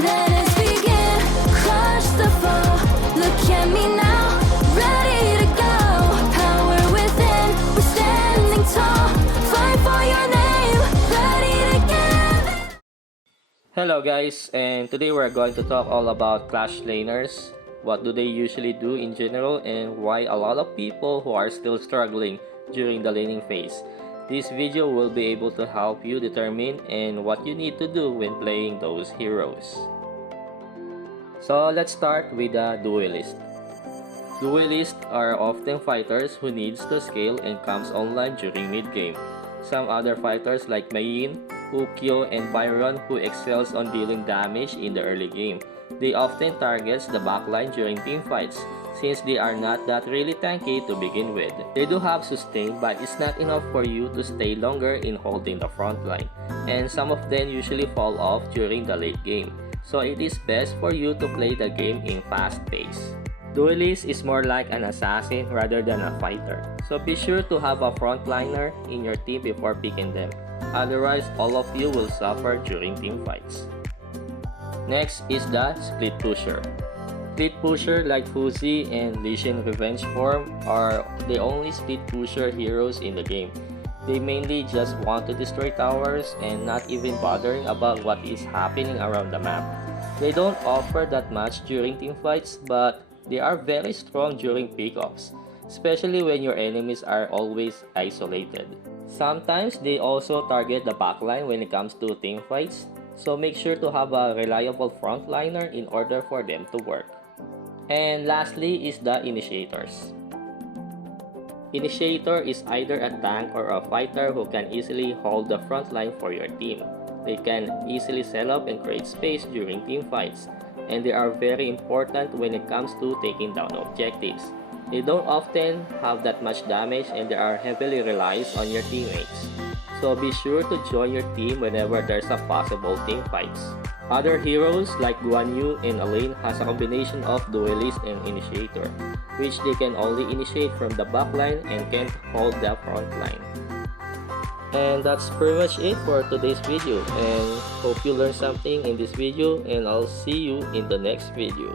let us begin. Crush the foe, look at me now, ready to go. Power within, we're standing tall. Fight for your name, ready to give it. Hello guys, and today we're going to talk all about Clash laners. What do they usually do in general, and why a lot of people who are still struggling during the laning phase. This video will be able to help you determine and what you need to do when playing those heroes. So let's start with the duelist. Duelists are often fighters who needs to scale and comes online during mid-game. Some other fighters like Mayin, Ukyo, and Byron who excels on dealing damage in the early game. They often targets the backline during team fights, since they are not that really tanky to begin with. They do have sustain, but it's not enough for you to stay longer in holding the front line, and some of them usually fall off during the late game, so it is best for you to play the game in fast pace. Duelist is more like an assassin rather than a fighter, so be sure to have a frontliner in your team before picking them, otherwise all of you will suffer during team fights. Next is the Split Pusher. Split Pusher like Fuzi and Lee Sin Revenge Form are the only Split Pusher heroes in the game. They mainly just want to destroy towers and not even bothering about what is happening around the map. They don't offer that much during team fights, but they are very strong during pickoffs, especially when your enemies are always isolated. Sometimes they also target the backline when it comes to team fights, so make sure to have a reliable frontliner in order for them to work. And lastly is the Initiators. Initiator is either a tank or a fighter who can easily hold the front line for your team. They can easily set up and create space during team fights, and they are very important when it comes to taking down objectives. They don't often have that much damage and they are heavily relies on your teammates. So be sure to join your team whenever there's a possible team fights. Other heroes like Guan Yu and Elaine has a combination of Duelist and Initiator, which they can only initiate from the backline and can't hold the front line. And that's pretty much it for today's video, and hope you learned something in this video, and I'll see you in the next video.